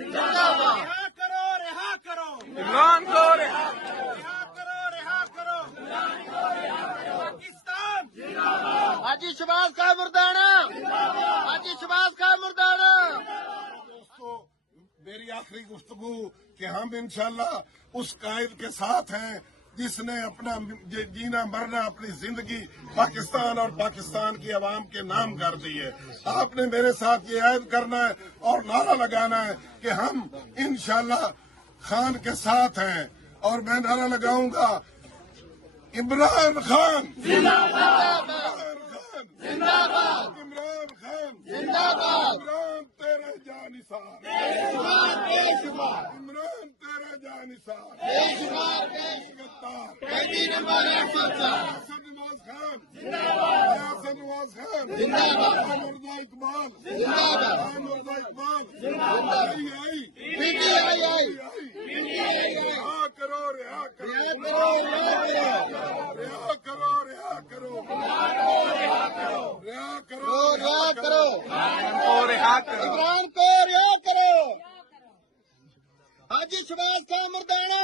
रिहा करो, रिहा करो, इमरान को रिहा करो, रिहा करो, पाकिस्तान हाजी शहबाज खान मुर्दाना, हाजी शहबाज खान मुर्दाना। दोस्तों, मेरी आखिरी गुफ्तगू कि हम इंशाल्लाह उस कायद के साथ हैं जिसने अपना जीना मरना अपनी जिंदगी पाकिस्तान और पाकिस्तान की आवाम के नाम कर दी है। आपने मेरे साथ ये ऐद करना है और नारा लगाना है कि हम इंशाल्लाह खान के साथ हैं। और मैं नारा लगाऊंगा, इमरान खान जिंदाबाद, इमरान खान जिंदाबाद, इमरान तेरे जानिसार, इमरान तेरे जानिसार, कैदी नंबर 104 नवाज खान जिंदाबाद, नवाज खान जिंदाबाद, मुर्दा इकबाल जिंदाबाद, मुर्दा इकबाल जिंदाबाद, आई PTI रिहा करो, रिहा करो, रिहा करो, रिहा करो, रिहा करो, रिहा करो, रिहा करो, को रिहा करो। इमरान को रिहा करो। हाजी शहबाज खान मुर्दाना।